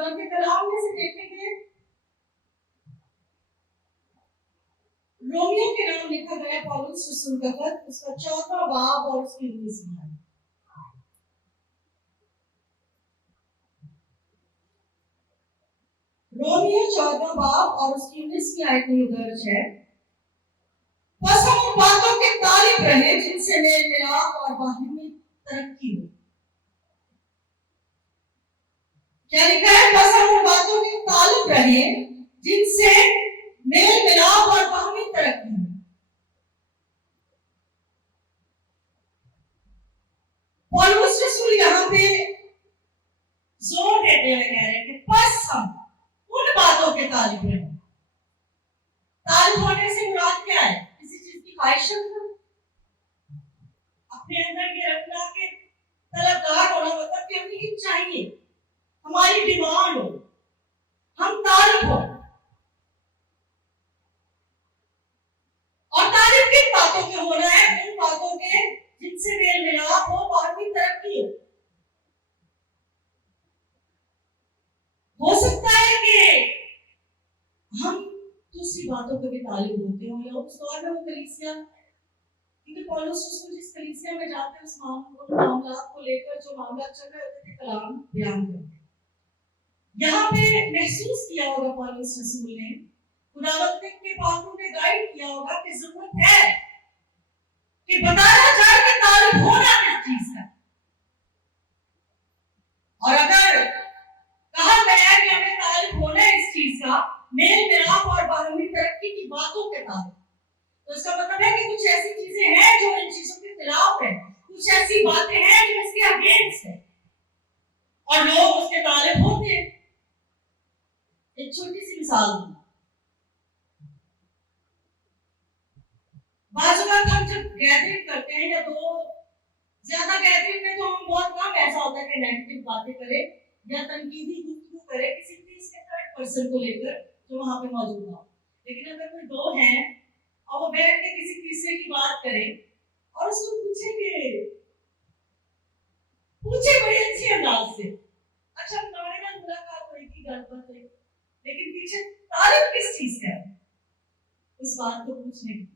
खुदा के कलाम में से देखेंगे, रोमियो के नाम लिखा गया पौलुस रसूल का खत, उसका 4वां बाब और उसकी 19वीं आयत। रोमियो 4वां बाब और उसकी 19वीं आयत में दर्ज है, बस हम उन बातों के तालिब रहे जिनसे मेल मिलाप और बाहमी तरक्की हो। क्या लिखा है? बस हम उन बातों के तालिब रहे जिनसे मेल मिलाप और बाहमी तरक्की हो। पौलुस रसूल यहाँ पे जोर देते हुए कह रहे हैं कि बस हम उन बातों के तालिब रहे। तालिब होने से मुराद क्या है? किसी चीज की ख्वाहिश अपने अंदर ये रखना कि तलबगार होना, मतलब कि हमें ये चाहिए, हमारी डिमांड हो, हम तालिब हो। और तालिब किन बातों के होना है? उन बातों के जिनसे मेल मिलाप हो, बाहमी तरक्की हो सकता है कि हम दूसरी बातों के भी तालिब होते हो, या उस दौर में वो कलीसिया, क्योंकि पौलुस रसूल जिस कलीसिया में जाते हैं उस मामला को लेकर जो मामला चल रहे होते थे कलाम बयान करते। यहाँ पे महसूस किया होगा पौलुस रसूल ने, खुदावंद के पाकों ने गाइड किया होगा कि जरूरत है कि बताया जाए कि तालिब होना किस चीज का। और अगर कहा गया कि हमें तालिब होना है इस चीज का, मेल मिलाप और बाहमी तरक्की की बातों के तालिब, तो इसका मतलब है कि कुछ ऐसी चीजें हैं जो इन चीजों के खिलाफ है, कुछ ऐसी बातें हैं जो इसके अगेंस्ट है, और लोग उसके तालिब होते हैं। एक छोटी सी मिसाल दूं, बाज़ हम जब गैदरिंग करते हैं या दो ज्यादा गैदरिंग में, तो हम बहुत कम ऐसा होता है कि नेगेटिव बातें करें या तनकीदी गुफ्तगू करें किसी तीसरे थर्ड पर्सन को लेकर जो वहां पे मौजूद हो। लेकिन अगर कोई दो हैं और वो बैठ के किसी तीसरे की बात करें और उसको पूछे बड़े अच्छे अंदाज से, अच्छा तुम्हारे साथ मुलाकात हुई थी, गलबात हुई, लेकिन पीछे तारीफ किस चीज का है, उस बात को पूछने की,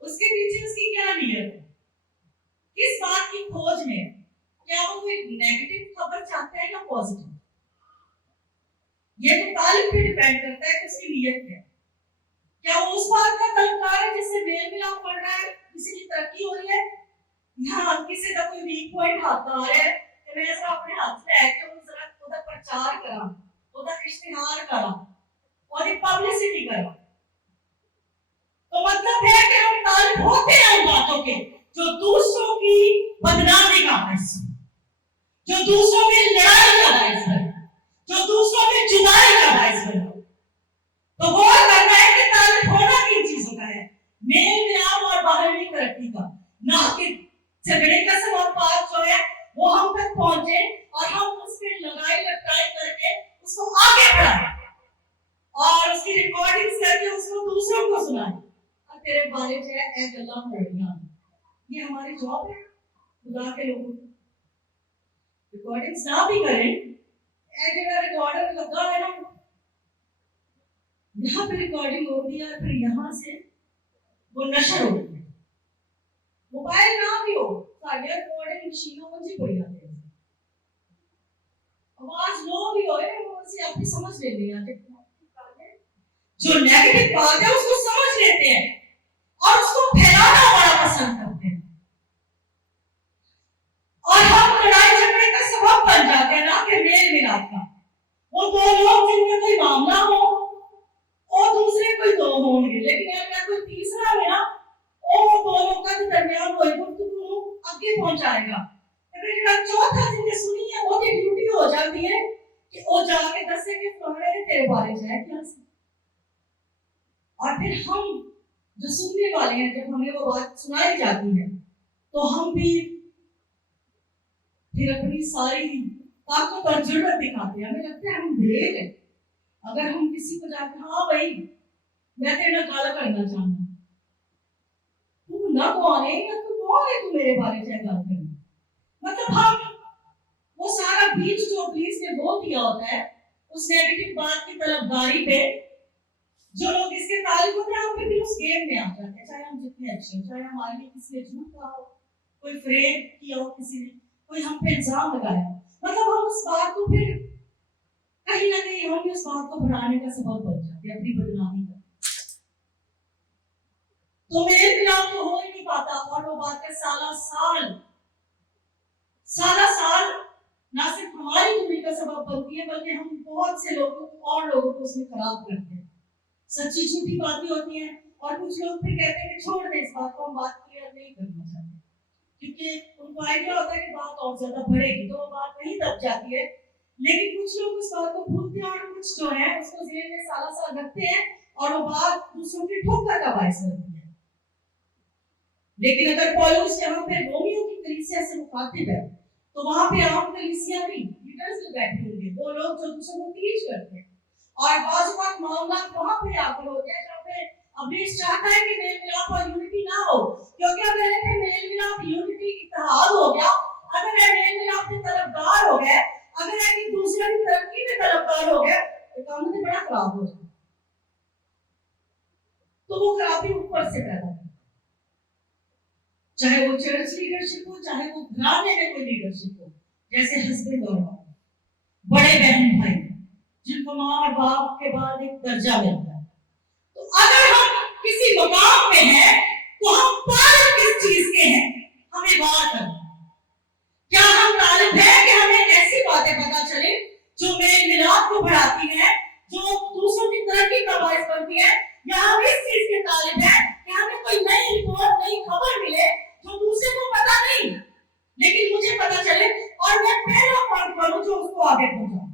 उसके पीछे उसकी क्या नीयत है, किस बात की खोज में है, क्या वो कोई नेगेटिव खबर चाहता है या पॉजिटिव। ये तो तालिब पे डिपेंड करता है कि उसकी नीयत क्या है। क्या वो उस बात का तलबगार है जिससे मेल मिलाप बढ़ रहा है, किसी की तरक्की हो रही है, या किसी का कोई वीक पॉइंट हाथ आ रहा है कि मैं इसका अपने हाथ से है कि जरा उधर प्रचार करा, उधर इश्तिहार करा और एक पब्लिसिटी करा। तो मतलब है कि हम तालिब होते हैं उन बातों के जो दूसरों की बदनामी का बायस, जो दूसरों में लड़ाई का बायस है, जो दूसरों में जुदाई का बायस है। तो गौर करना है कि तालिब होना किन चीजों का है, मेल मिलाप और बाहरी तरक्की का, ना कि झगड़े का सबब बात जो है वो हम तक पहुंचे और हम उस पर लगाई लटकाई करके उसको आगे बढ़ाएं और उसकी रिकॉर्डिंग्स करके उसको दूसरों को सुनाएं और तेरे बारे में ऐ गल्ला हो रही। ये हमारी जॉब है खुदा के लोगों को। रिकॉर्डिंग्स ना भी करें, ऐ जगह रिकॉर्डर लगा है ना, यहाँ पे रिकॉर्डिंग होती है, फिर यहाँ से वो नशर होती है। मोबाइल ना भी हो, साढ़े रिकॉर्डिंग मशीनों में जी कोई आते हैं, आवाज लो भी हो, वो से अपनी समझ लेते हैं, जो नेगेटिव बात है उसको समझ लेते हैं और उसको फैलाना बड़ा पसंद करते हैं, और हम लड़ाई झगड़े का सबब बन जाते हैं ना कि मेल मिलाप का। वो दो लोग जिनमें कोई मामला हो और दूसरे कोई दो होंगे, लेकिन अगर कोई तीसरा है ना, वो दोनों का दरमियान कोई गुफ्तगू आगे पहुंचाएगा, तो फिर चौथा जिसने सुनी है वो की ड्यूटी हो जाती है कि वो जाके दसे के फलाने ने तेरे बारे में है क्या। और फिर हम जो सुनने वाले हैं, जब हमें वो बात सुनाई जाती है तो हम भी फिर अपनी सारी ताकत और जरूरत दिखाते हैं, हमें लगता है हम ढेर है। अगर हम किसी को जाकर हाँ भाई मैं तेरे गाल करना चाहूंगा, तू ना कौन है या तू कौन है, तू मेरे बारे में गाल करना, मतलब हम वो सारा बीच जो पुलिस ने वो दिया होता है उस नेगेटिव बात की तलबगारी पे जो लोग इसके तालिब होते हैं, हम फिर उस गेम में आ जाते हैं, चाहे हम जितने अच्छे हो, चाहे हमारे लिए किसी ने झूठ कहा हो, कोई फ्रेम किया हो, किसी ने कोई हम पे इल्जाम लगाया हो, मतलब हम उस बात को फिर कहीं ना कहीं हम उस बात को बढ़ाने का सबब बन जाते हैं, अपनी बदनामी का। तो मेरे खिलाफ तो हो ही नहीं पाता, और वो बातें साला साल ना सिर्फ हमारी दूरी का सबब बनती है, बल्कि हम बहुत से लोगों को और लोगों को उसमें खराब करते हैं। सच्ची झूठी बातें होती हैं, और कुछ लोग फिर कहते हैं कि छोड़ दे इस बात को, हम बात क्लियर नहीं करना चाहते, क्योंकि उनको आइडिया होता है कि बात और ज्यादा बढ़ेगी, तो वो बात वहीं दब जाती है। लेकिन कुछ लोग उस बात को भूलते हैं, और कुछ जो है उसको जेल में साला साल रखते हैं, और वो बात दूसरों की ठोकर का बायस बनती है। लेकिन अगर पौलुस यहाँ पे रोमियो की कलीसिया से मुखातिब है, तो वहां पे आम कलीसिया नहीं, लीडर्स लोग बैठे होंगे, वो लोग जो दूसरों को टीच करते हैं, और बाज़ बात मामला वहां पे आकर होते हैं जहाँ पे अब्लीस चाहता है कि मेल मिलाप और यूनिटी ना हो, क्योंकि अगर मेल मिलाप यूनिटी इत्तेहाद हो गया, अगर मेल मिलाप के तरफदार हो गए, अगर एक दूसरे की तरक्की में तरफदार हो गए, तो काम तो बड़ा खराब हो जाए। तो वो खराबी ऊपर से पैदा होती है, चाहे वो चर्च लीडरशिप हो, चाहे वो घराने में कोई लीडरशिप हो, जैसे हस्बैंड और वाइफ, बड़े बहन भाई, जिनको माँ और बाप के बाद एक दर्जा मिलता है। तो अगर हम किसी मकाम में हैं, तो हम तालिब किस चीज के हैं, हमें बात करना। क्या हम तालिब हैं कि हमें ऐसी बातें पता चले जो मेल मिलाप को बढ़ाती हैं, जो दूसरों की तरक्की का बायस बनती है, या हम इस चीज के तालिब हैं कि हमें कोई नई रिपोर्ट, नई खबर मिले जो दूसरे को पता नहीं, लेकिन मुझे पता चले और मैं पहला पॉइंट करूं जो उसको आगे पहुंचाऊं।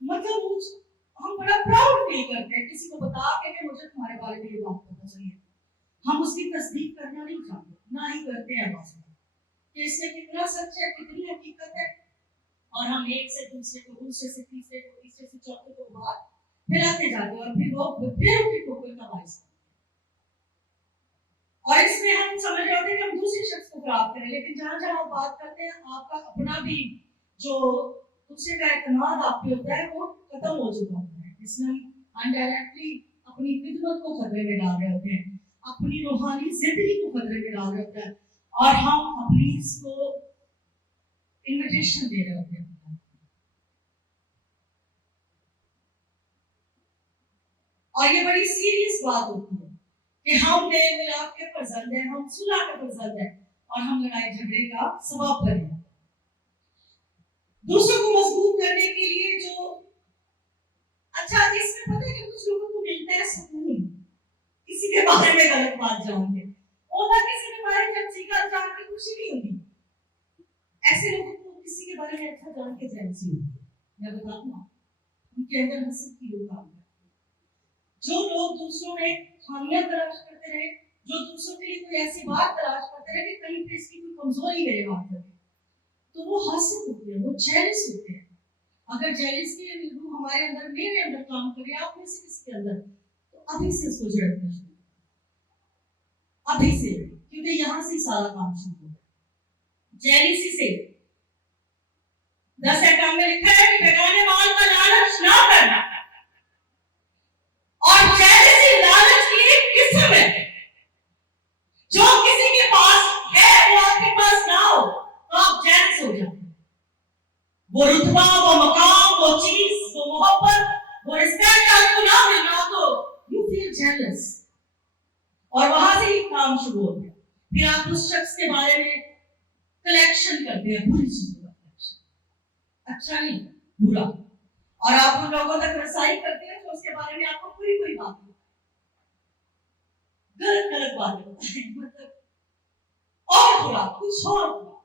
मतलब हम बड़ा प्राउड फील करते हैं किसी को बता के कि मुझे तुम्हारे बारे में ये बात पता चली है। हम उसकी तस्दीक करना नहीं चाहते, ना ही करते हैं बस कि इसमें कितना सच है, कितनी हकीकत है, और हम एक से दूसरे को, दूसरे से तीसरे को, तीसरे से चौथे को बात फैलाते जाते हैं, और फिर वो फिर उनकी ठोकर का बायस बनते हैं। और इसमें हम समझ रहे होते हैं कि हम दूसरे शख्स को खराब करें, लेकिन जहां जहां आप बात करते हैं, आपका अपना भी जो दूसरे का एतमाद आप पे होता है वो खत्म हो चुका होता है, जिसमें हम अनडायरेक्टली अपनी खिदमत को खतरे में डाल रहे होते हैं, अपनी रूहानी जिंदगी को खतरे में डाल रहे होते हैं, और हम अपनी इसको इन्विटेशन दे रहे होते हैं। और ये बड़ी सीरियस बात होती है कि हम मेल मिलाप के फर्जंद हैं, हम सुलह के फर्जंद हैं, और हम लड़ाई झगड़े का सबब बने। दूसरों को मजबूत करने के लिए जो अच्छा, इसमें पता है कि कुछ लोगों को मिलता है सुकून किसी के बारे में गलत बात जान के, और किसी के बारे में अच्छी बात जान के खुशी नहीं होती। ऐसे लोगों को किसी के बारे में अच्छा जान के जेलसी होती है। मैं बताऊं उनके अंदर हसद की लोग काम करते हैं। जो लोग दूसरों में खामियां तलाश करते रहे, जो दूसरों के लिए कोई ऐसी बात तलाश करते रहे कि कहीं पे इसकी कोई कमजोरी मेरे बात करे, तो वो हासिल होते हैं, वो जेलस होते हैं। अगर जेलस की रूह हमारे अंदर, मेरे अंदर काम करे, आप में से किसी के अंदर, तो अभी से उसको झड़कना शुरू, अभी से, क्योंकि यहाँ से सारा काम शुरू होगा। जेलसी से 10 एकाम में लिखा है कि बेगाने माल का लालच ना करना, और जेलसी लालच की एक किस्म है। जो किसी के पास है वो आपके पास ना हो, तो आप जेलस हो जाते। वो रुतबा, वो मकाम, वो चीज, वो मोहब्बत, वो रिस्पेक्ट आपको ना मिलना, तो यू फील जेलस, और वहां से ही काम शुरू होता है। फिर आप उस शख्स के बारे में कलेक्शन करते हैं, बुरी चीजों का कलेक्शन, अच्छा नहीं बुरा, और आप उन लोगों तक रसाई करते हैं जो उसके बारे में आपको पूरी पूरी बात गलत गलत बातें बताएं, मतलब और बुरा, कुछ और बुरा,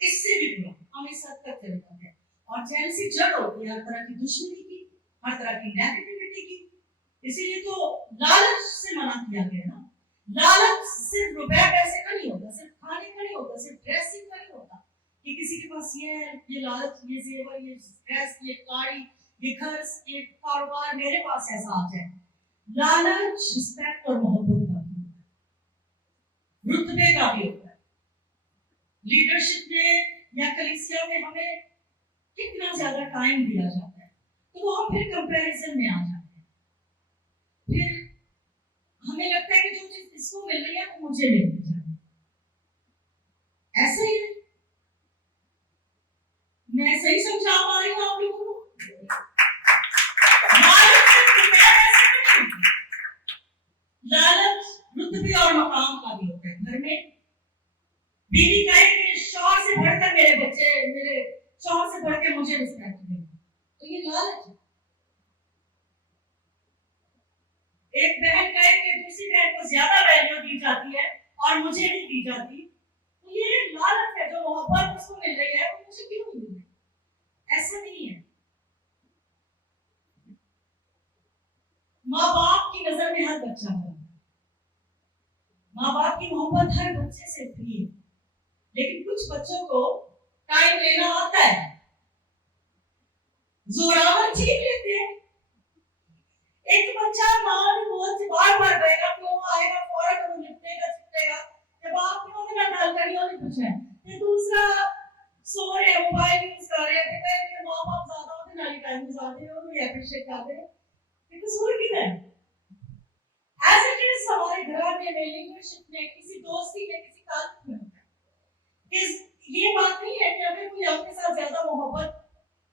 इससे भी बुरा, हम इस हद तक चले जाते हैं। और जेलसी जड़ होती है हर तरह की दुश्मनी की, हर तरह की नेगेटिविटी की। इसीलिए तो लालच से मना किया गया ना। लालच सिर्फ रुपए पैसे का नहीं होता, सिर्फ खाने का नहीं होता, सिर्फ ड्रेसिंग का नहीं होता कि किसी के पास ये लालच, ये जेवर, ये ड्रेस, ये गाड़ी, ये घर, ये कारोबार मेरे पास ऐसा आ जाए। लालच रिस्पेक्ट और मोहब्बत का भी होता है, रुतबे का भी होता है। लीडरशिप में या कलीसिया में हमें कितना ज्यादा टाइम दिया जाता है, तो वो हम फिर कंपैरिजन में आ जाते हैं। फिर हमें लगता है कि जो चीज इसको मिल रही है वो मुझे मिलनी चाहिए। ऐसे ही है। मैं सही समझा पा रही हूँ आप लोगों को? लालच रुतबे और मकाम का भी होता है। घर में बीवी कहे कि शौहर से बढ़कर मेरे बच्चे, मेरे शौहर से बढ़कर मुझे रिस्पेक्ट दें, तो ये लालच है। एक बहन कहे कि दूसरी बहन को ज्यादा वैल्यू दी जाती है और मुझे नहीं दी जाती, तो ये लालच है। जो मोहब्बत उसको मिल रही है वो मुझे क्यों नहीं मिल रही? ऐसा नहीं है। माँ बाप की नजर में हर बच्चा है, माँ बाप की मोहब्बत हर बच्चे से फ्री है, लेकिन कुछ बच्चों को टाइम लेना आता है। जोरावर ठीक लेते हैं। एक बच्चा माँ भी बहुत से बार बार कहेगा, क्यों आएगा, फौरन वो निपटेगा चिपटेगा, जब आप क्यों ना डाल कर नहीं पूछ रहे हैं। दूसरा सो रहे मोबाइल यूज कर रहे हैं, कि माँ बाप ज्यादा होते नाली टाइम गुजारते हैं और ये अप्रिशिएट करते हैं, तो कसूर किधर है? ऐसे केस हमारे घर में लीडरशिप में, किसी दोस्ती में, किसी ताल्लुक में होता है। ये बात नहीं है कि अगर कोई आपके साथ ज्यादा मोहब्बत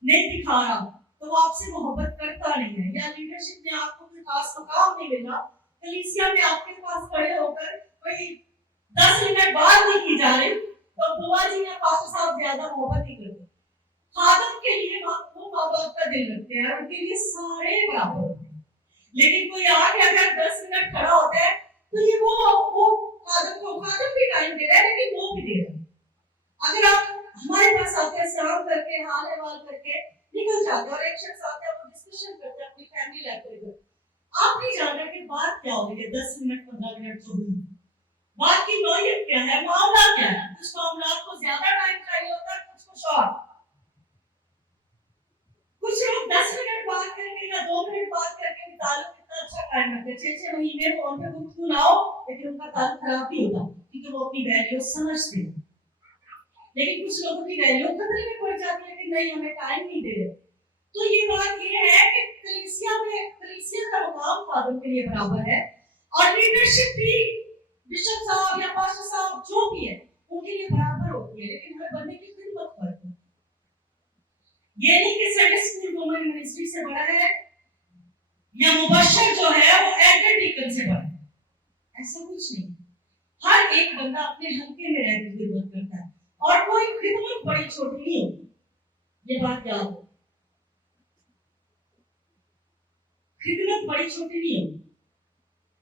नहीं दिखा रहा तो वो आपसे मोहब्बत करता नहीं है, या लीडरशिप में आपको कोई खास मकाम नहीं मिला, कलीसिया में आपके पास खड़े होकर कोई 10 मिनट बात नहीं की जा रही, तो बुआ जी या पास्टर साहब ज्यादा मोहब्बत नहीं करते। खादम के लिए वो माँ बाप का दिल रखते हैं, उनके लिए सारे बराबर होते हैं। लेकिन कोई आके अगर 10 मिनट खड़ा होता है तो ये वो खादम भी टाइम दे रहा है, लेकिन वो भी दे रहा है। अगर आप हमारे पास आते हैं, सलाम करके हाल अहवाल करके निकल जाते हैं, और एक शख्स आता है वो डिस्कशन करता है अपनी फैमिली लाइफ को लेकर, आप नहीं जानते कि बात क्या होगी, 10 मिनट 15 मिनट जो हुई, बात की नौयत क्या है, मामला क्या है। कुछ मामला को ज्यादा टाइम चाहिए होता है, कुछ को शॉर्ट। कुछ लोग 10 मिनट बात करके या 2 मिनट बात करके भी ताल्लुक कितना अच्छा कायम रखते हैं, 6-6 महीने फोन पे गुफ्तगू ना हो, लेकिन उनका ताल्लुक खराब नहीं होता, क्योंकि वो अपनी वैल्यू समझते हैं। लेकिन कुछ लोगों की वैल्यू खतरे में पड़ जाती है कि नहीं, हमें टाइम नहीं दे रहे। तो ये बात ये है कि कलीसिया का मुकाम खादम के लिए बराबर है, और लीडरशिप भी बिशप साहब या पास्टर साहब जो भी है उनके लिए बराबर होती है, लेकिन हर बंदे की खिदमत फर्क है। ये नहीं कि संडे स्कूल वुमेन मिनिस्ट्री से बड़ा है या मुबशर जो है वो एल्डर डीकन से बड़ा है, ऐसा कुछ नहीं। हर एक बंदा अपने हल्के में रहकर खिदमत करता है, और कोई खिदमत बड़ी छोटी नहीं होती, ये बात याद हो। खिदमत बड़ी छोटी नहीं होती।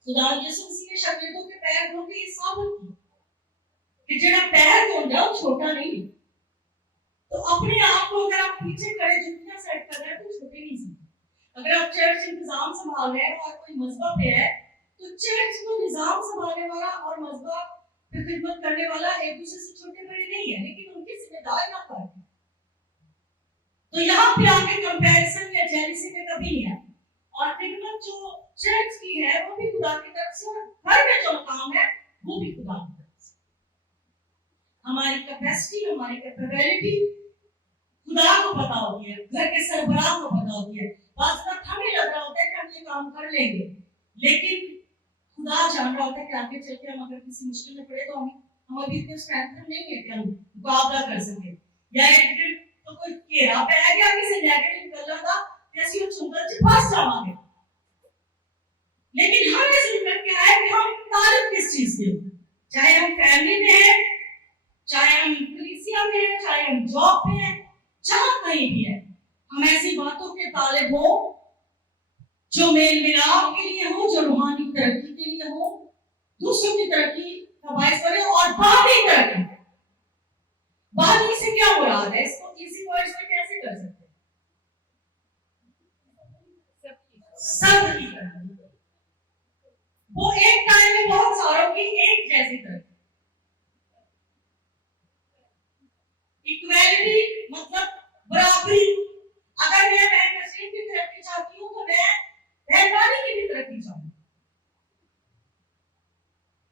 खुदा यीशु मसीह ने शागिर्दों के पैर धो के ये साबित किया कि जेड़ा पैर धोंदा वो छोटा नहीं है। तो अपने आप को अगर आप पीछे खड़े जुतियां सेट कर रहे हैं तो छोटे नहीं समझे। अगर आप चर्च इंतजाम संभाल रहे हैं और कोई मजहब पे है, तो चर्च को निजाम संभालने वाला और मजहब पे खिदमत करने वाला एक दूसरे से छोटे बड़े नहीं है, लेकिन उनकी जिम्मेदारी ना फर्क है। तो यहाँ पे आके कंपैरिजन या जेलसी में कभी नहीं है। और खिदमत जो चर्च की है वो भी खुदा की तरफ से, और घर में जो काम है वो भी खुदा की तरफ से। हमारी कैपेसिटी, हमारी कैपेबिलिटी खुदा को पता होती है, घर के सरबराह को पता होती है। बात वक्त हमें लग रहा होता है कि हम ये काम कर लेंगे, लेकिन खुदा जान रहा होता है कि आगे चल के हम अगर किसी मुश्किल में पड़े तो हम अभी इतने स्ट्रेंथ नहीं है कि हम मुकाबला कर सके, या एक तो कोई घेरा पै गया किसी नेगेटिव गल्ला दा ते ਅਸੀਂ ਉਹ ਚੁੰਗਲ ਚ फंस जावांगे। लेकिन हमें जरूरत क्या है कि हम ताल्लुक किस चीज से, चाहे हम फैमिली में हैं, चाहे हम कलीसिया में हैं, चाहे हम जॉब पे हैं, जहां कहीं भी है, हम ऐसी बातों के तालिब हो जो मेल मिलाप के लिए हो, जो रूहानी तरक्की के लिए हो, दूसरों की तरक्की का बायस बने, और बाहरी तरक्की। बाहरी से क्या मुराद है, इसको इजी वर्ड्स में कैसे कर सकते हैं? सबकी तरक्की, वो एक टाइम में बहुत सारों की एक जैसी तरक्की। इक्वालिटी मतलब बराबरी। अगर मैं बहन नसीम की तरक्की चाहती हूँ तो मैं बहनवाली की भी तरक्की चाहूंगी।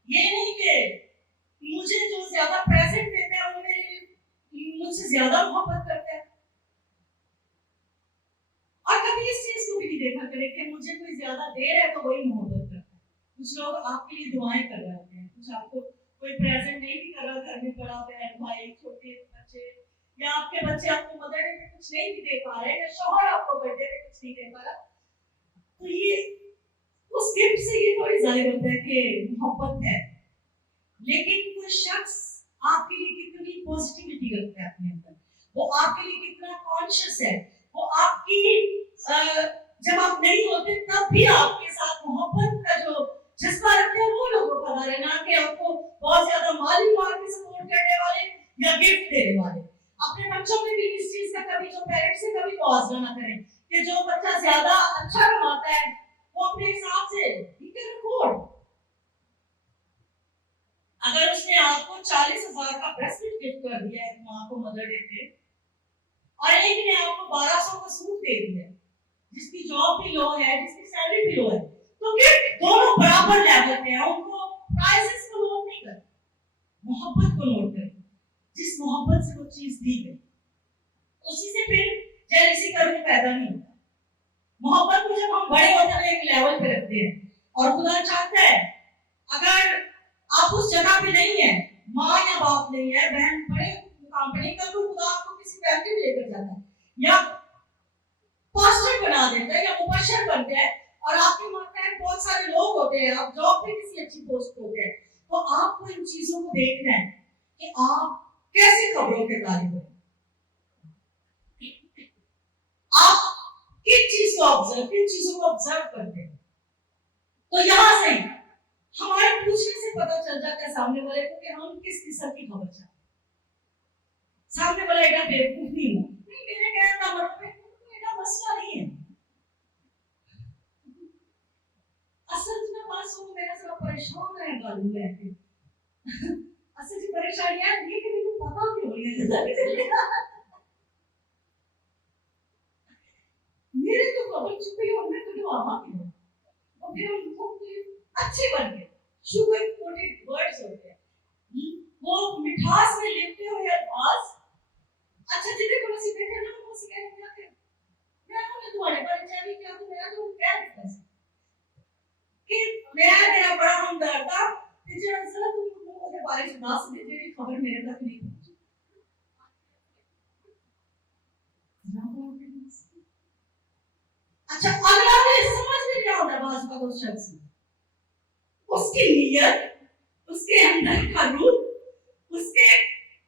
ये नहीं कि मुझे जो ज्यादा प्रेजेंट देते हैं वो मुझसे मुझसे ज्यादा मोहब्बत करता है। और कभी इस चीज को भी नहीं देखा करे कि मुझे कोई ज्यादा दे रहा है तो वही मोहब्बत करता है। कुछ लोग आपके लिए दुआएं कर रहे होते हैं, कुछ आपको कोई प्रेजेंट नहीं भी कर रहा, घर में बड़ा बहन भाई छोटे बच्चे, या आपके बच्चे आपको मदर डे पे कुछ नहीं भी दे पा रहे, या शौहर आपको बर्थडे पे कुछ नहीं दे पा रहा, तो ये उस गिफ्ट से ये थोड़ी जाहिर होता है कि मोहब्बत है। लेकिन कोई शख्स आपके लिए कितनी पॉजिटिविटी रखता है अपने अंदर, वो आपके लिए कितना कॉन्शियस है, वो आपकी जब आप नहीं होते तब भी आपके साथ मोहब्बत का जो जज्बा रखते हैं वो लोगों को पता है, ना कि आपको बहुत ज्यादा माली तौर पे सपोर्ट करने वाले या गिफ्ट देने वाले। अपने बच्चों में भी इस चीज का कभी जो पेरेंट्स से कभी मुआवजा ना करें कि जो बच्चा ज्यादा अच्छा कमाता है वो अपने हिसाब से ही कैन अफोर्ड। अगर उसने आपको 40,000 का ब्रेसलेट गिफ्ट कर दिया है माँ को मदर डे पे, और एक ने आपको 1200 का सूट दे दिया है, जिसकी जॉब भी लो है, जिसकी सैलरी भी लो है, तो गिफ्ट दोनों बराबर लेवल पे है, उनको प्राइसेस को नोट नहीं कर, मोहब्बत को नोट कर। जिस मोहब्बत से वो चीज दी गई उसी से फिर जेलसी का रूप पैदा नहीं होता। मोहब्बत को जब हम बड़े होते हैं एक लेवल पे रखते हैं, और खुदा चाहता है अगर आप उस जगह पे नहीं है, माँ या बाप नहीं है, बहन बड़े काम पे नहीं कर, तो खुदा आपको किसी फैमिली में लेकर जाता है या पास्टर बना देता है या मुबशर बनता है, और आपके माथे में बहुत सारे लोग होते हैं, आप जॉब पे किसी अच्छी पोस्ट होते हैं, तो आपको इन चीजों को देखना है कि आप कैसे खबरों के तालिब हैं, आप किन चीजों को ऑब्जर्व करते हैं। तो यहां से हमारे पूछने से पता चल जाता है सामने वाले को कि हम किस किस्म की खबर चाहते हैं। सामने वाला एडा बेवकूफ नहीं हुआ, नहीं मेरे कहने का मतलब एडा मसला नहीं है। असल में बस वो मेरा सब परेशान है गालू लेके। असल में परेशानी है ये कि मुझे पता क्यों नहीं है मेरे तो खबर छुपी और मैं तो डरावा क्यों, और फिर उनको अच्छे बन गए, शुगर कोटेड वर्ड्स होते हैं, वो मिठास में लिपटे हुए अल्फाज। अच्छा जितने को नसीब बैठे ना वो सिखाए क्या थे, मैं तो तुम्हारे बारे में चाहिए क्या, तो मेरा तो क्या दिक्कत है कि मैं मेरा बड़ा हमदर्द था कि जब असल तुम लोगों के बारे में ना सुने तेरी खबर मेरे तक नहीं पहुंची। अच्छा अगला ने समझ में क्या होता है बात का उस शख्स उसकी नीयत, उसके अंदर का रूप, उसके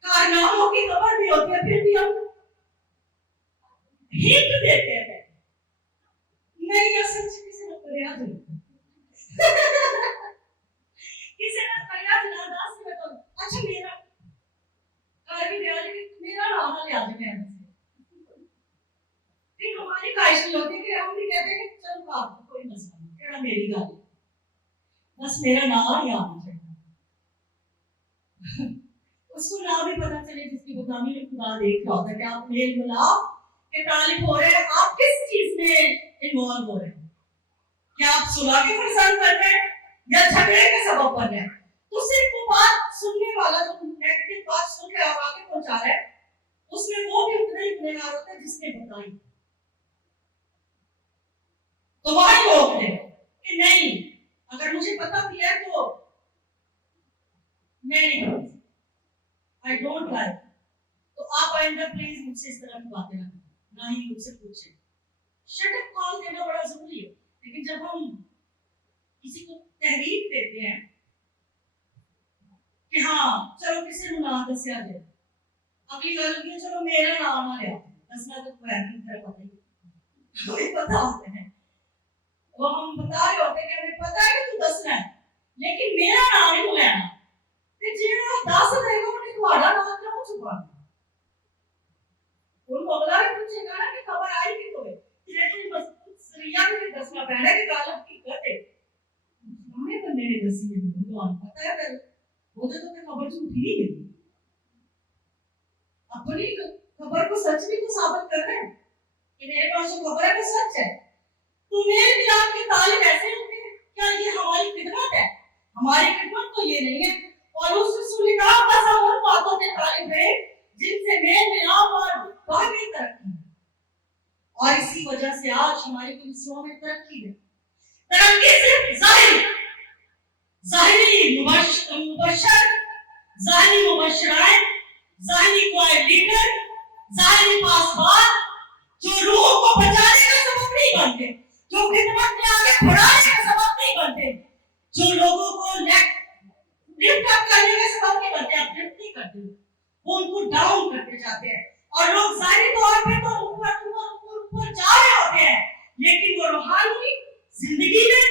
कारनामों की खबर भी होती है, फिर भी हम हिंट देते हैं नहीं या सच किसी ने फरियाद किसी ने फरियाद नादास में तो अच्छा मेरा कार की रियलिटी मेरा नाम ले आज मैं नहीं, हमारी ख्वाहिश होती है कि हम भी कहते हैं चल बात कोई मसला नहीं, केड़ा मेरी गाल बस मेरा नाम याद हो जाए उसको नाम भी पता चले जिसकी गुलामी में खुदा देख रहा होता है कि आप मेल मिलाप के तालिब हो रहे हैं, आप किस चीज में इन्वॉल्व हो रहे हैं, क्या आप सुलह के फरसान कर रहे हैं या झगड़े के सबब बन रहे हैं। तो सिर्फ वो बात सुनने वाला जो नेगेटिव बात सुन रहा है और आगे पहुंचा रहा है उसमें वो भी उतना ही गुनहगार होता है जिसने बताई। तो वही लोग थे कि नहीं अगर मुझे पता भी है तो मैं नहीं करूंगी, आई डोंट लाइक, तो आप आइंदा प्लीज मुझसे इस तरह की बातें ना करें, ना ही मुझसे पूछें। शट अप कॉल देना बड़ा जरूरी है, लेकिन जब हम किसी को तहरीक देते हैं कि हाँ चलो किसी को ना दसिया जाए, अगली गल की चलो मेरा नाम ना लिया दसना तो पता ही पता होता है, वो हम बता रहे होते कि हमें पता है कि तू दसना है लेकिन मेरा नाम नहीं लेना, ते जेड़ा दस देगा उन्हें तुम्हारा नाम क्यों छुपाना, उन अगला भी पूछेगा ना कि खबर आई कि तुम्हें तेरे मजबूत सरिया में दसना पैना कि गाल हकीकत है हमें बंदे ने दसी है तो हम पता है फिर वो तो तुम्हें खबर झूठी है, अपनी खबर को सच भी तो साबित करना है कि मेरे पास जो खबर है वो सच है। तो मेरे मिलाप के तालिब ऐसे होते हैं, क्या ये हमारी खिदमत है? हमारी खिदमत तो ये नहीं है। और उस रसूल का बस हम उन बातों के तालिब हैं जिनसे मेल मिलाप और बाकी तरक्की है। और इसी वजह से आज हमारी कलिसियाओं में तरक्की है। तरक्की सिर्फ ज़ाहिरी मुबशर, ज़ाहिरी मुबशराए, ज़ाहिरी क्वायर लीडर, ज़ाहिरी पासवान जो रूहों को बचाने का सबब नहीं बनते, जो खिदमत में आगे बढ़ाने का सबब नहीं बनते, जो लोगों को लिफ्ट अप करने का सबब नहीं बनते, आप लिफ्ट नहीं करते, वो उनको डाउन करते जाते हैं। और लोग जाहिर तौर पे तो ऊपर जा रहे होते हैं, लेकिन वो रूहानी जिंदगी में,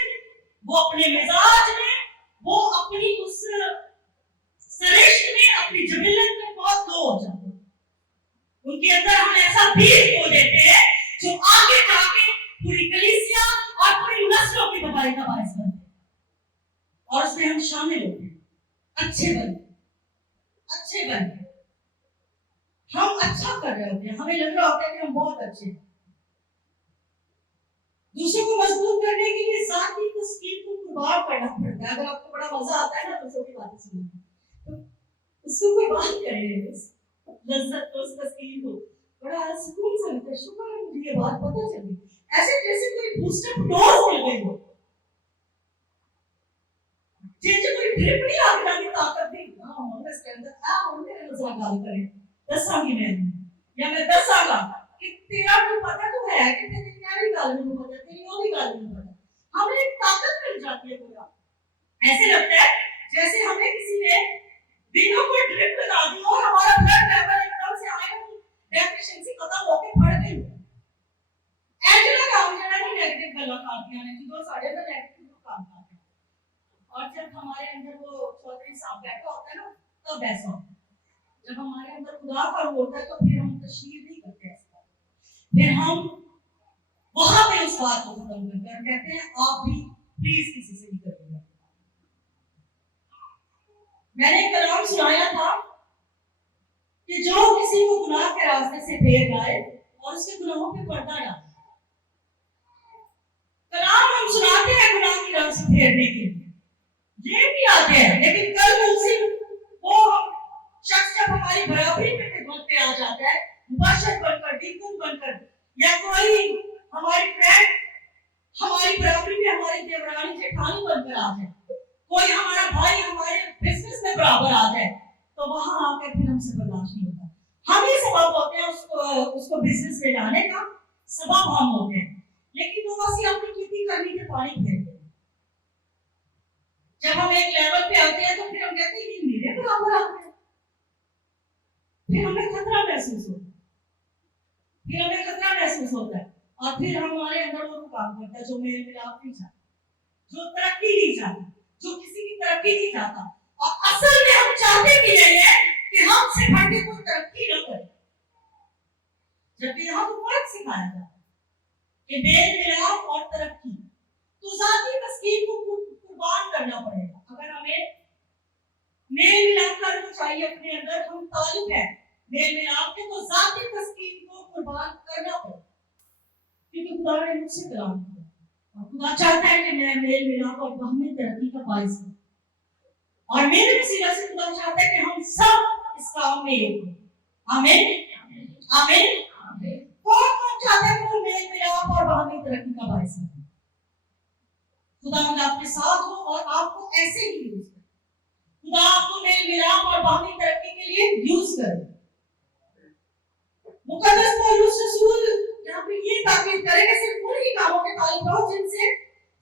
वो अपने मिजाज में, वो अपनी उस सरिश्त में, अपनी जबिलत में बहुत लो हो जाते हैं। उनके अंदर हम ऐसा बीज बो देते हैं जो आगे जाके पूरी कलीसिया और पूरी नस्लों की तबाही का बायस बनते हैं। और उसमें हम शामिल होते हैं, अच्छे बन हम अच्छा कर रहे होते हैं, हमें लग रहा होता है कि हम बहुत अच्छे हैं। दूसरों को मजबूत करने के लिए जाती तस्कीर को कुर्बान करना पड़ता है। अगर आपको बड़ा मजा आता है ना दूसरों की बातें सुनने में, तो उसको कुर्बान करें, लज्जत उस तस्कीर को, बड़ा सुकून सा लगता है। शुक्र है मुझे ये बात पता चली, ऐसे जैसे कोई बूस्टर डोज मिल गई हो, जैसे कोई ड्रिप नहीं आगे की ताकत दी। हां मैं इसके अंदर मेरे मजाक गाल करें दसांगी मैं, या मैं दसांगा कि तेरा को पता तो है कि तेरी क्या गाल में पता, तेरी वो भी गाल में पता। हमें एक ताकत मिल जाती है पूरा, ऐसे लगता है जैसे हमें किसी ने दिनों को ड्रिप लगा दी और हमारा ब्लड लेवल एकदम से आयरन डेफिशिएंसी खत्म होके बढ़ गई। एंजेला काम जरा नहीं नेगेटिव गला काटियां ने जो साढ़े में नेगेटिव काम करते हैं, और जब हमारे अंदर वो चौधरी साहब बैठा होता है ना, तब ऐसा होता है। जब हमारे अंदर खुदा का रूह होता है तो फिर हम तशहीर नहीं करते ऐसा, फिर हम वहां पे उस बात को खत्म करते हैं और कहते हैं आप भी प्लीज किसी से नहीं करिएगा। मैंने एक कलाम सुनाया था कि जो किसी को गुनाह के रास्ते से फेर लाए और उसके गुनाहों पे पर्दा डाले। कलाम हम सुनाते हैं गुनाह की राह से फेरने के लिए, ये भी आते हैं, लेकिन कल मुझसे वो शख्स जब हमारी बराबरी पे खिदमत पे आ जाता है, मुबशर बनकर, डीकन बनकर, या कोई हमारी फ्रेंड हमारी बराबरी पे हमारी देवरानी जेठानी बनकर आ जाए, कोई हमारा भाई हमारे बिजनेस में बराबर आ जाए, तो वहां आकर फिर हमसे बर्दाश्त नहीं होता। हम ही सबब होते हैं उसको बिजनेस में लाने का, सबब हम होते हैं, लेकिन वो वैसे अपनी खेती करने के पानी फेरते हैं। जब हम एक लेवल पे आते हैं तो फिर हम कहते हैं ये मेरे बराबर आ गए, फिर हमें खतरा महसूस होता है, और फिर हमारे अंदर वो काम करता है जो मेल मिलाप नहीं चाहता, जो तरक्की नहीं चाहता, जो किसी की तरक्की नहीं चाहता। और असल में हम चाहते भी नहीं है कि हमसे बढ़ के कोई तरक्की न करे, जबकि यहाँ तो फर्क सिखाया जाता है कि मेल मिलाप और तरक्की, तो जाती तस्कीर को कुर्बान करना पड़ेगा। अगर हमें मेल मिलाप करना चाहिए अपने अंदर, हम तालिब है मेल मिलाप के, तो जाती तस्कीर को कुर्बान करना पड़ेगा, क्योंकि खुदा ने मुझसे कलाम किया और खुदा चाहता है कि मैं मेल मिलाप और बाहमी तरक्की का बाइस हूं, और मेरे वसीला से खुदा चाहता है कि हम सब इस काम में एक हों। आमीन आमीन। कौन चाहता है कि मेल मिलाप और बाहमी तरक्की का बाइस हो? खुदा आपके साथ हो और आपको ऐसे ही यूज करे, खुदा आपको मेल मिलाप और बाहमी तरक्की के लिए यूज करे। मुकद्दस पौलुस रसूल यहाँ पे ये ताकीद करे कि सिर्फ उन्हीं कामों के ताल्लुक रहो जिनसे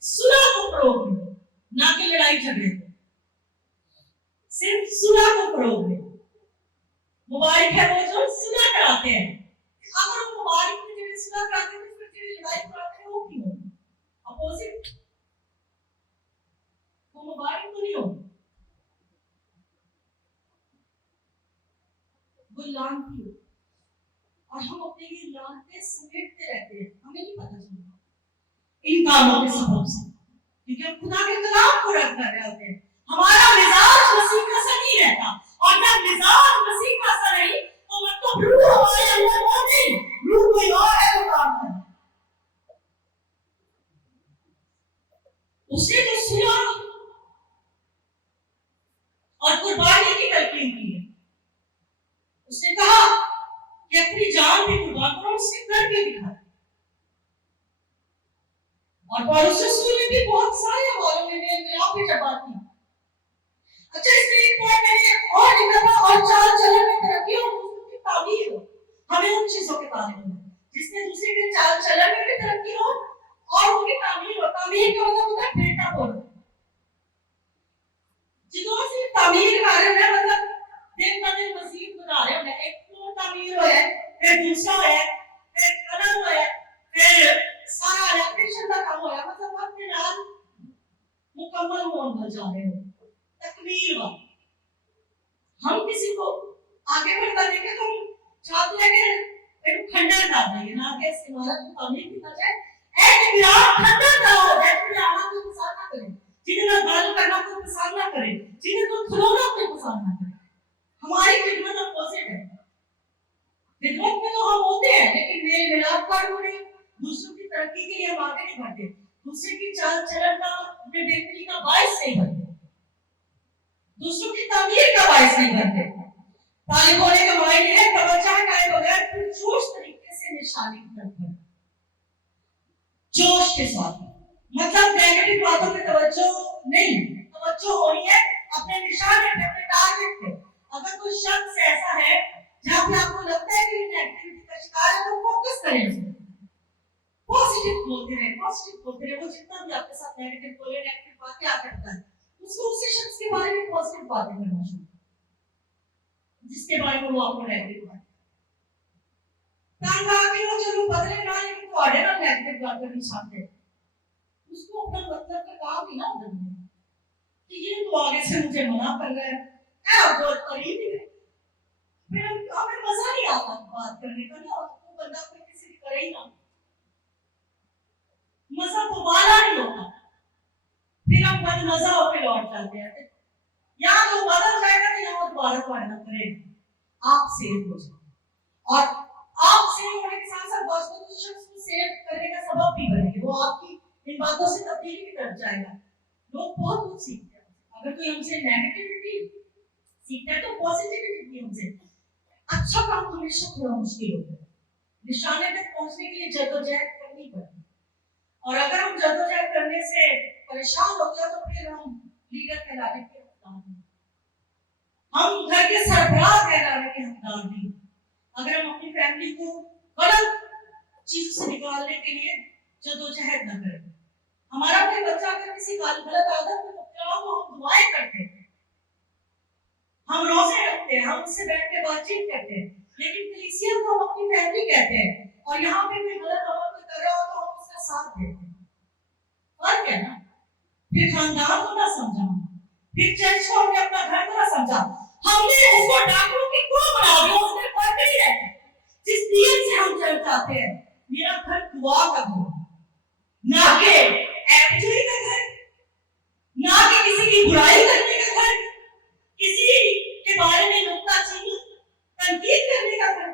सुलह को फरोग दे, ना कि लड़ाई झगड़े को, सिर्फ सुलह को फरोग दे। मुबारक है वो जो सुलह कराते हैं। अगर वो मुबारक में जो सुलह कराते हैं तो फिर लड़ाई कराते हैं वो क्यों? अपोजिट, वो मुबारक तो नहीं होगी, वो लानती हो, और हम अपने लिए लानते समेटते रहते हैं, हमें नहीं पता चलता इन कामों के सबब से, क्योंकि हम खुदा के कलाम को रद्द कर रहे होते हैं। हमारा मिजाज मसीह का सा नहीं रहता, और जब मिजाज मसीह का सा नहीं तो मतलब रूह हमारे अंदर वो नहीं, रूह कोई और है वो काम कर रहा है। उसने जो सुना और कुर्बानी की तलकीन की है, उसने कहा अपनी जान भी कुर्बान करो, उसने करके दिखाया। और पौलुस रसूल ने भी बहुत सारे हवालों में मेल मिलाप की बात की। अच्छा, इसमें एक पॉइंट मैंने और लिखा था, और चाल चलन में तरक्की और दूसरों की तामीर हो। हमें उन चीजों के बारे में जिसमें दूसरे के चाल चलन में भी तरक्की हो और उनकी तामीर हो। तामीर का मतलब होता है बेटा बोलो, जितों से तामीर कर रहे हैं, मतलब दिन ब दिन मजीद बना रहे हैं। एक तो तामीर होया, फिर दूसरा होया, फिर कलर होया, फिर सारा इलेक्ट्रिशियन का काम होया, मतलब अपने नाम मुकम्मल होने जा रहे हो। तकमील वा हम किसी को आगे बढ़ता देखे तो हम चाहते हैं कि एक खंडर कर देंगे, ना कि इस इमारत को तामीर किया जाए। एक विराट खंडर ना हो, एक विराट को पसंद ना करे, जिन्हें गाल करना को पसंद ना करे, जिन्हें को खिलौना को पसंद ना करे। हमारी खिदमत अपोजिट है। खिदमत में तो हम होते हैं, लेकिन मेल मिलाप कर रहे हैं, दूसरों की तरक्की के लिए हम आगे नहीं बढ़ते, दूसरे की चाल चलन का, अपने बेहतरी का बायस नहीं बनते, दूसरों की तामीर का बायस नहीं बनते। तालिब होने का मायने है तवज्जो हटाए बगैर पुरजोश तरीके से निशाने की तरफ बढ़ना, जोश के साथ। मतलब नेगेटिव बातों पे तवज्जो नहीं, तवज्जो होनी है अपने निशाने पे, अपने टारगेट पे। अगर कोई शख्स ऐसा है जहां पे आपको लगता है कि नेगेटिविटी का शिकार है, तो फोकस करें उस पे, पॉजिटिव बोलते रहे, पॉजिटिव बोलते रहे। वो जितना भी आपके साथ नेगेटिव बोले, नेगेटिव बातें आकर बताए, उसको उसी शख्स के बारे में पॉजिटिव बातें करना शुरू, जिसके बारे में वो आपको नेगेटिव बात तांगा के वो चलो बदले ना, लेकिन थोड़े ना नेगेटिव बात करनी चाहते, उसको अपना मतलब का काम ही ना बदलना कि ये तो आगे से मुझे मना कर रहा है, अब बहुत करीब ही है, फिर हमें मजा नहीं आता बात करने का ना, वो बंदा कोई किसी की करे ही ना, मजा दोबारा नहीं होता, फिर हम बदमजा होकर लौट जाते हैं। यहाँ तो बदल जाएगा तो यहाँ दोबारा तो आना करेगा। आप सेव हो जाओ, और आप सेव होने के साथ साथ दूसरे शख्स को सेव करने का सबब भी बनेंगे, वो आपकी इन बातों से तब्दीली भी कर जाएगा। लोग बहुत कुछ सीखते हैं, अगर कोई हमसे नेगेटिविटी सीखता है तो पॉजिटिविटी भी हमसे। अच्छा काम हमेशा थोड़ा मुश्किल होता है, निशाने तक पहुंचने के लिए जद्दोजहद करनी पड़ती है, और अगर हम जद्दोजहद करने से परेशान हो गया तो फिर हम लीडर कहलाने के हकदार नहीं, हम घर के सरबराह कहलाने के हकदार नहीं। अगर हम अपनी फैमिली को गलत चीजों से निकालने के लिए जद्दोजहद न करें, हमारा कोई बच्चा अगर किसी गलत आदत में मुब्तला हो तो हम दुआएं करते हैं, हम रोजे रखते हैं, हम उससे बैठ के बातचीत करते हैं, लेकिन कलीसिया को हम अपनी फैमिली कहते हैं, और यहाँ पे कोई गलत अमल कर रहा हो तो हम उसका साथ देते हैं। फर्क है ना? फिर खानदान को ना समझा, फिर चर्च को हमने अपना घर को ना समझा, हमने उसको डाकुओं की क्यों बना दिया, उसने फर्क नहीं है। जिस नीयत से हम चर्च आते हैं, मेरा घर दुआ का घर, ना कि एक्चुअली का घर, ना कि किसी की बुराई करने का घर, किसी के बारे में नुक्ताचीनी तनकीद करने का घर।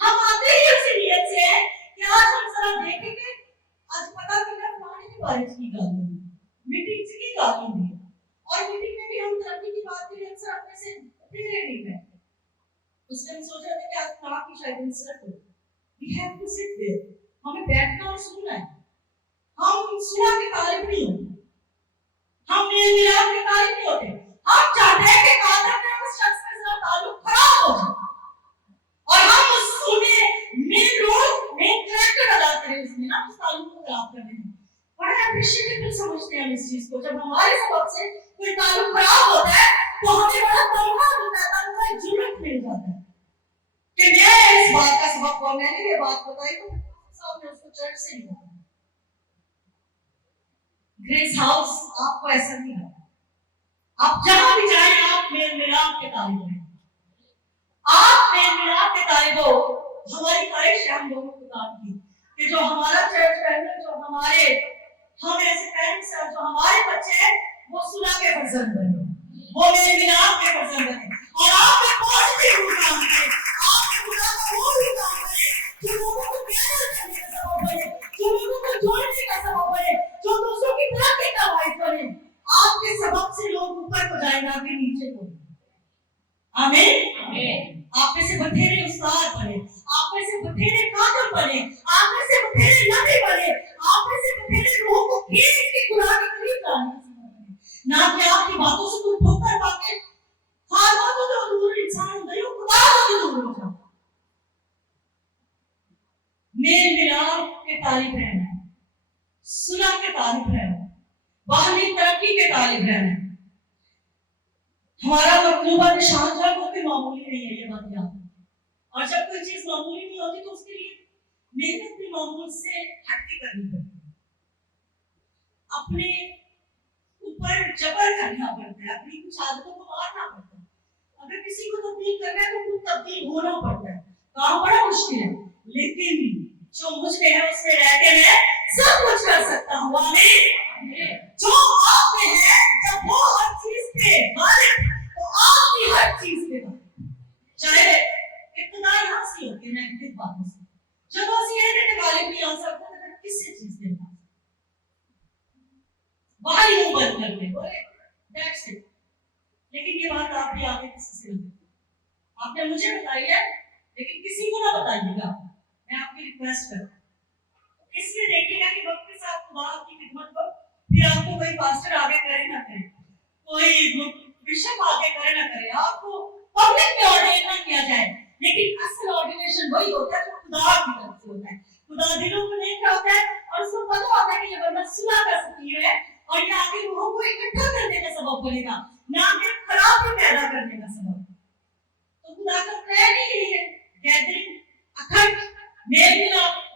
हम आते ही उसी नीयत से है कि आज हम जरा देखेंगे, आज पता चला फलाने के बारे में की गाली, मीटिंग से की गाली दी, और मीटिंग में भी हम तरक्की की बात करें, अक्सर अपने से प्रिपेयर नहीं करते। उसने हम सोचा था कि आज क्लास की शायद इंसर्ट हो, we have to sit there, हमें बैठना और सुनना है। हम सुना के तालिब नहीं होते, हम मेल मिलाप के तालिब नहीं होते, हम चाहते हैं कि कादर में उस शख्स के साथ ताल्लुक खराब हो जाए, और हम उसमें मेन रोल, मेन कैरेक्टर अदा करें उसमें ना, उस ताल्लुक को खराब करने में। बड़ा एप्रिशिएटेबल समझते हैं हम इस चीज को। जब हमारे सबब से कोई ताल्लुक खराब होता है तो हमें बड़ा तमगा मिलता है, तमगा जुर्रत मिल जाता है कि मैं इस बात का सबब हुआ, मैंने ये बात बताई तो सामने उसको चर्च से नहीं बताया। ग्रेस हाउस आपको ऐसा नहीं है, आप जहां भी जाएं आप मेल मिलाप के तालिब हैं, आप मेल मिलाप के तालिब हो। हमारी ख्वाहिश है हम लोगों को काम की कि जो हमारा चर्च फैमिली, जो हमारे हम ऐसे पेरेंट्स हैं, जो हमारे बच्चे हैं वो सुलह के फर्जंद बने, वो मेल मिलाप के फर्जंद बने, और आप में पॉजिटिव काम करें, आपके खुदा का वो भी काम करें जो लोगों को प्यार करने का सबब बने, जो लोगों को जोड़ने का सबब बने, जो दूसरों की तरक्की का बायस बने। आपके सबब से लोग ऊपर को जाए, ना कि नीचे को। आमीन। आप में से बथेरे उस्ताद बने, आप में से बथेरे कादम बने, आप में से बथेरे नबी बने, आप में से बथेरे रूह को खींच के खुदा के करीब लाने वाले बने। ना कि आपकी बातों से कोई ठोकर पाके खाना तो दूर इंसान नहीं, खुदा तो दूर हो जाता। मेल मिलाप के तालिब रहना, सुलह के तालिब रहना, बाहरी तरक्की के तालिब रहना। हमारा मतलूबा निशान जो है वो भी मामूली नहीं है, ये बात याद रखना। और जब कोई चीज मामूली नहीं होती तो उसके लिए मेहनत भी मामूल से हट के करनी पड़ती है, अपने ऊपर जबर करना पड़ता है, अपनी कुछ आदतों को मारना पड़ता है। अगर किसी को तब्दील करना है तो खुद तब्दील होना पड़ता है। काम बड़ा मुश्किल है, लेकिन जो मुझ में है उसमें रहते मैं सब कुछ कर सकता हूँ। आमीन। जो आप में है, जब वो हर चीज पे मालिक, तो आपकी हर चीज पे मालिक। चाहे इब्तिदाई हासिल होती है नेगेटिव बातों से, जब हम ये कहते गालिब नहीं आ सकता तो फिर किससे चीज देना, बाहर ही बंद कर ले बोले दैट्स इट। लेकिन ये बात आप भी आगे किसी से नहीं, आपने मुझे बताई है लेकिन किसी को ना बताइएगा, मैं आपकी रिक्वेस्ट करता हूँ। इसलिए देखिएगा कि वक्त के साथ खुदा की खिदमत को फिर आपको कोई पास्टर आगे करे ना करे, कोई बिशप आगे करे ना करे, आपको पब्लिक में ऑर्डिनेट ना किया जाए, लेकिन असल ऑर्डिनेशन वही होता है जो खुदा की तरफ से होता है। खुदा दिलों को देख रहा होता है और उसको पता होता है कि ये बंदा सुलह का सकीर है और ये आगे लोगों को इकट्ठा करने का सबब बनेगा, ना कि खराबी पैदा करने का सबब। तो खुदा का प्लान ही यही है, गैदरिंग, अखंड मेल मिलाप।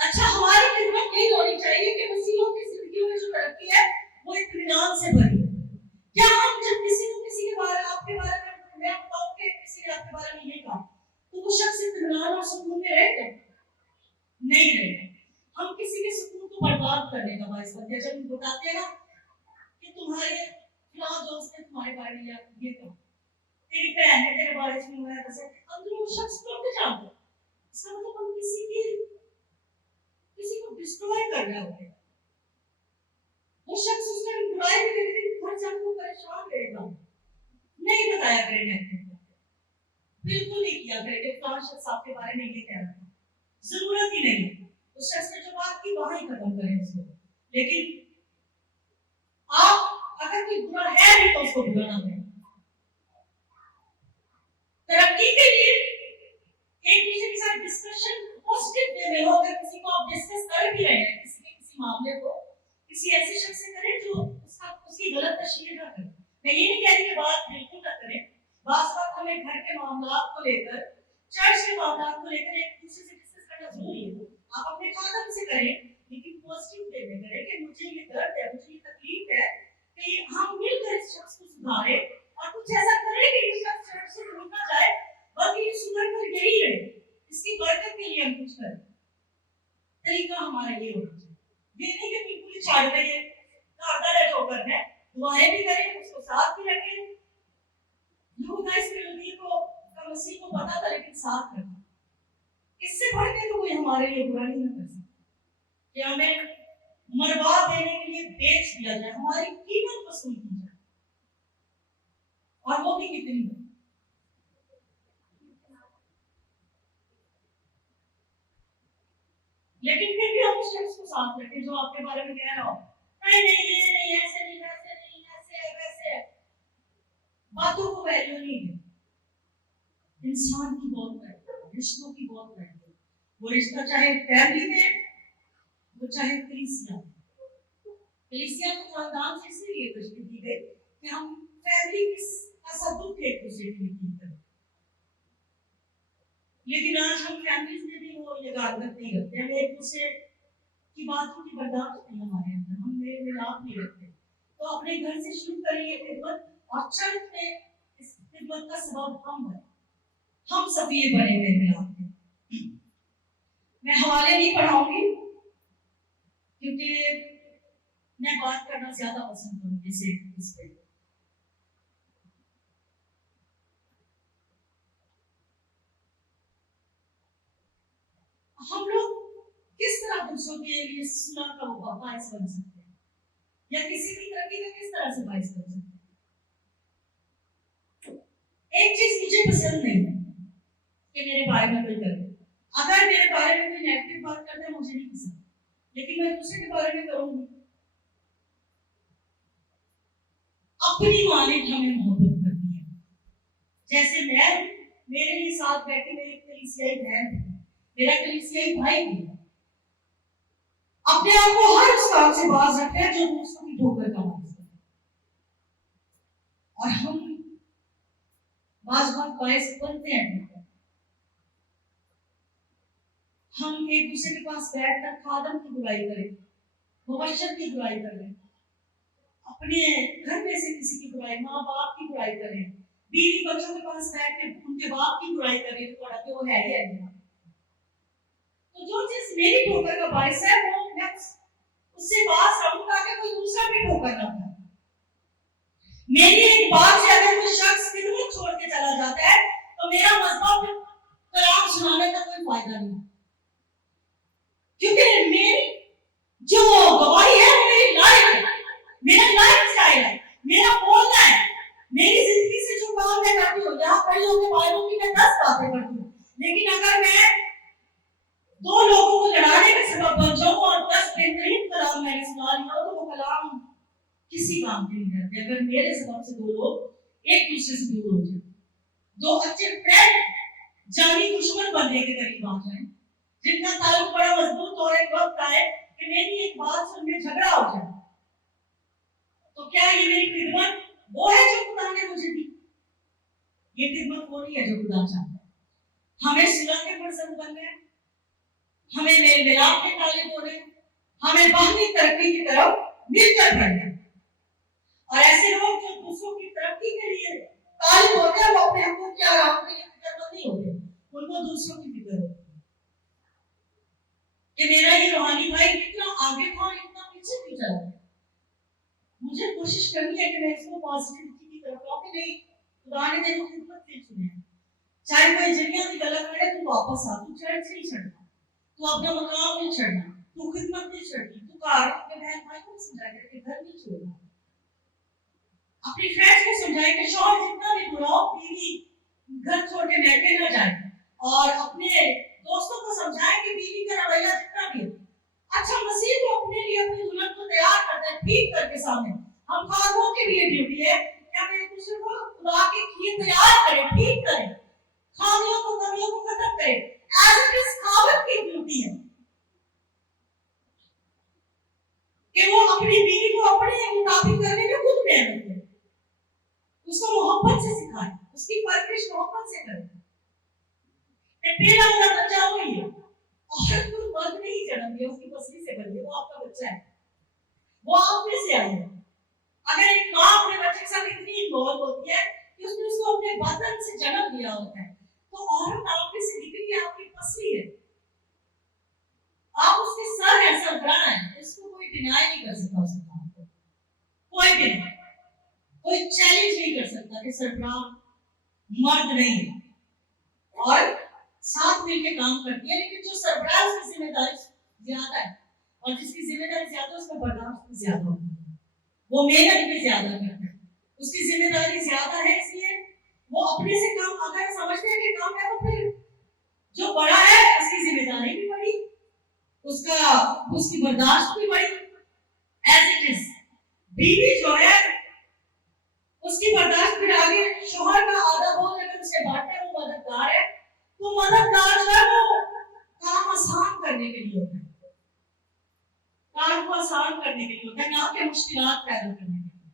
अच्छा, हमारी खिदमत यही होनी चाहिए कि मसीहों की जिंदगी में जो तरक्की है वो इत्मीनान से भरी है। क्या हम जब किसी को किसी के बारे आपके बारे में मैं बताऊं कि किसी ने आपके बारे में ये कहा तो वो शख्स इत्मीनान और सुकून में रहेगा? नहीं रहेगा। हम किसी के सुकून को बर्बाद करने का बायस बनते हैं। जब हम बताते हैं ना कि तुम्हारे फलां दोस्त ने तुम्हारे बारे में ये कहा, तेरी बहन ने तेरे बारे में सुना है, जैसे अंदर वो शख्स को नहीं जानता, इसका मतलब हम किसी को डिस्ट्रॉय कर रहे होते हैं। वो शख्स उसका बुराई भी करेगा, हर जन को परेशान करेगा। नहीं बताया करेगा, बिल्कुल नहीं किया करेगा। फलां शख्स आपके बारे में ये कह रहा था, जरूरत ही नहीं है उस शख्स ने जो बात की वहां ही खत्म करें उसको। लेकिन आप अगर कोई बुरा है नहीं तो उसको बुरा ना करें। तरक्की के लिए एक दूसरे के साथ डिस्कशन पॉजिटिव वे में हो। अगर किसी को आप डिस्कस कर भी रहे हैं किसी मामले को, किसी ऐसे शख्स से करें जो उसकी गलत तशरीह ना करे। मैं ये नहीं कह रही कि बात बिल्कुल ना करें, बात हमें घर के मामलात को लेकर, चर्च के मामलात को लेकर एक दूसरे से डिस्कस करना जरूरी है। आप अपने खानदान से करें, लेकिन पॉजिटिव वे में करें कि मुझे ये दर्द है, मुझे ये तकलीफ है, कि हम मिलकर इस शख्स को सुधारें और कुछ ऐसा करें कि इस शख्स से दूर ना जाए, बल्कि ये सुधर कर यही रहे, इसकी बरकत के लिए हम कुछ करें। तरीका हमारा ये होना चाहिए, ये नहीं कि बिल्कुल छाड़ रहे कादर है जो करना है, दुआएं भी करें, उसको साथ भी रखें। यूदा इस्राएली को का मसीह को पता था, लेकिन साथ रखा। इससे बढ़ के तो कोई हमारे लिए बुरा नहीं कर सकता कि हमें मरवा देने के लिए बेच दिया जाए, हमारी कीमत वसूल की जाए, और वो भी कितनी है। लेकिन फिर भी हम उस शख्स को साथ रखें जो आपके बारे में कह रहा हो, नहीं नहीं ये नहीं, ऐसे नहीं, वैसे नहीं, ऐसे वैसे, बातों को वैल्यू नहीं है। इंसान की बहुत वैल्यू, रिश्तों की बहुत वैल्यू। वो रिश्ता चाहे फैमिली में, वो चाहे कलीसिया को खानदान से इसलिए तशबीह दी गई कि हम फैमिली का सब दुख एक दूसरे के लिए करें। लेकिन आज हम फैमिलीज में भी वो यगारत नहीं रखते, हम एक दूसरे की बातों की बर्दाश्त नहीं हमारे अंदर, हम मेल मिलाप नहीं रखते। तो अपने घर से शुरू करिए खिदमत, और चर्च में इस खिदमत का सबब हम बने, हम सभी ये बने मेल मिलाप में। मैं हवाले नहीं पढ़ाऊंगी क्योंकि मैं बात करना ज्यादा पसंद करूंगी इस पे। हम लोग किस तरह दूसरों के लिए सुलह का बायस बन सकते हैं, या किसी की तरक्की का किस तरह से बायस बन सकते हैं। एक चीज मुझे पसंद नहीं है कि मेरे बारे में कोई करे। अगर मेरे बारे में कोई नेगेटिव बात करता है मुझे नहीं पसंद, लेकिन मैं दूसरे के बारे में करूंगी। अपनी माँ ने हमें मोहब्बत करनी है। जैसे मैं, मेरे लिए साथ बैठी मेरी कलीसियाई बहन, मेरा कलीसियाई भाई भी अपने आप को हर उस काम से बाज रखते हैं जो दूसरों की ठोकर का बात है। और हम बाज बायस बनते हैं। हम एक दूसरे के पास बैठकर खादम की बुराई करें, मुबश्शिर की बुराई करें, अपने घर में से किसी की बुराई, माँ बाप की बुराई करें, बीवी बच्चों के पास बैठ के उनके बाप की बुराई करें, तो पड़ा वो है ही है। तो जो चीज मेरी ठोकर का बायस है वो मैं उससे बात रहूं ताकि कोई दूसरा भी ठोकर ना खाए। मेरी एक बात से अगर कोई शख्स खिदमत छोड़ के चला जाता है तो मेरा मजहब कलाम सुनाने का कोई फायदा नहीं, क्योंकि मेरी जो गवाही है वो मेरी लाइफ है, मेरा लाइफ स्टाइल है, मेरा बोलना है, मेरी जिंदगी से जो काम मैं करती हूँ। यहाँ कई लोगों के बारे में मैं 10 बातें करती हूँ, लेकिन अगर मैं 2 लोगों को लड़ाने का सबब बन जाऊं और 10 बेहतरीन कलाम मैंने सुना लिया तो वो कलाम किसी काम के नहीं रहते। अगर मेरे सबब से 2 लोग एक दूसरे से दूर हो जाए, 2 अच्छे फ्रेंड जानी दुश्मन बनने के करीब आ जाए, जिनका ताल्लुक बड़ा मजबूत और एक वक्त आए कि मेरी एक बात सुन में झगड़ा हो जाए, तो क्या ये मेरी खिदमत वो है जो खुदा ने मुझे दी? ये खिदमत वो नहीं है जो खुदा चाहता है। हमें सुलह के पर्सन बनना है, हमें मेल मिलाप के तालिब होने, हमें बाहमी तरक्की की तरफ मिलकर बढ़ना है। और ऐसे लोग जो दूसरों की तरक्की के लिए तालिब होते हैं वो अपने हमको क्या आराम के लिए फिक्रमंद नहीं होते, उनको दूसरों की फिक्र होती है कि मेरा ये रूहानी भाई कितना आगे था और इतना पीछे क्यों चला गया। मुझे कोशिश करनी है कि मैं इसको पॉजिटिविटी की तरफ लाऊं कि नहीं खुदा ने तेरे को खिदमत के चुने है, चाहे कोई जगह भी गलत करे तू वापस आ, तू चर्च नहीं छोड़ना, तू अपना मकाम नहीं छोड़ना, तू खिदमत नहीं छोड़नी, तू कार अपने बहन भाई को समझा के घर नहीं छोड़ना, अपनी फ्रेंड्स को समझाए कि शौहर जितना भी बुरा हो बीवी घर छोड़ के बैठे ना जाए, और अपने दोस्तों को समझाए कि बीवी का रवैया जितना भी अच्छा, मसीह को अपने लिए अपनी दुल्हन को तैयार करता है ठीक करके सामने। हम खादमों की भी ये ड्यूटी है कि हम एक दूसरे को खुदा के लिए तैयार करें, ठीक करें, खामियों को कमियों को खत्म करें। एज इट इज खावत की ड्यूटी है कि वो अपनी बीवी को अपने मुताबिक करने में खुद मेहनत करे, उसको मोहब्बत से सिखाए, उसकी परवरिश मोहब्बत से करे। पहला वाला बच्चा वही है, औरत को मर्द नहीं जन्म दिया, उसकी पसली से बनी, वो आपका बच्चा है, वो आप में से आई है। अगर एक माँ अपने बच्चे के साथ इतनी इन्वॉल्व होती है कि उसने उसको अपने बदन से जन्म दिया होता है, तो औरत आप में से निकली आपकी पसली है, आप उसके सर है, सरबराह है, इसको कोई डिनाई नहीं कर सकता उस काम को, कोई भी नहीं, कोई चैलेंज नहीं कर सकता कि सरबराह मर्द नहीं है और साथ मिलकर काम करती है। लेकिन जो सरबराह उसकी जिम्मेदारी ज्यादा है, और जिसकी जिम्मेदारी ज्यादा उसका बर्दाश्त भी ज्यादा होता है, वो मेहनत भी ज्यादा करता है, उसकी जिम्मेदारी ज्यादा है, इसलिए वो अपने से काम अगर समझते हैं कि काम है तो फिर जो बड़ा है उसकी जिम्मेदारी भी बड़ी, उसकी बर्दाश्त भी बड़ी। एज इट इज बीवी जो है उसकी बर्दाश्त भी आगे शोहर का आधा बोल अगर उसे बांटना है, वो मददगार है, तो मददगार जो है वो काम आसान करने के लिए होता है, काम को आसान करने के लिए होता है, ना कि मुश्किलात पैदा करने के लिए।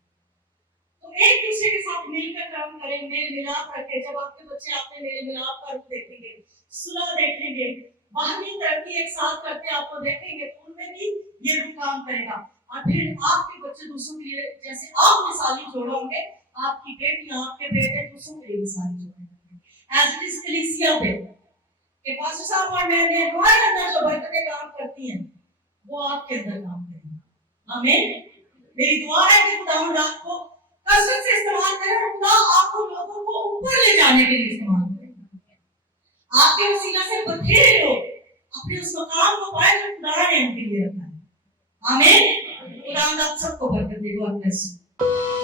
तो एक दूसरे के साथ मिलकर काम करें, मेल मिलाप रखें। जब आपके बच्चे आपके मेल मिलाप का रूप देखेंगे, सुलह देखेंगे, बाहमी तरक्की एक साथ करते आपको देखेंगे, तो उनमें भी ये रूप काम करेगा। और फिर आपके बच्चे दूसरों के लिए जैसे आप मिसाली जोड़े होंगे, आपकी बेटियां आपके बेटे दूसरों के लिए मिसाली जोड़ेंगे। एज इट इज कलीसिया पे कि पास्टर साहब और मैं हमारे अंदर जो बरकतें काम करती हैं वो आपके अंदर काम करेंगी। आमीन। मेरी दुआ है कि खुदावंद आपको कसरत से इस्तेमाल करे और खुदा आपको लोगों को ऊपर ले जाने के लिए इस्तेमाल करे। आपके वसीला से बथेरे लोग अपने उस मकाम को पाए जो खुदा ने उनके लिए रखा है। आमीन। खुदावंद आप सबको बरकत दे। God bless you.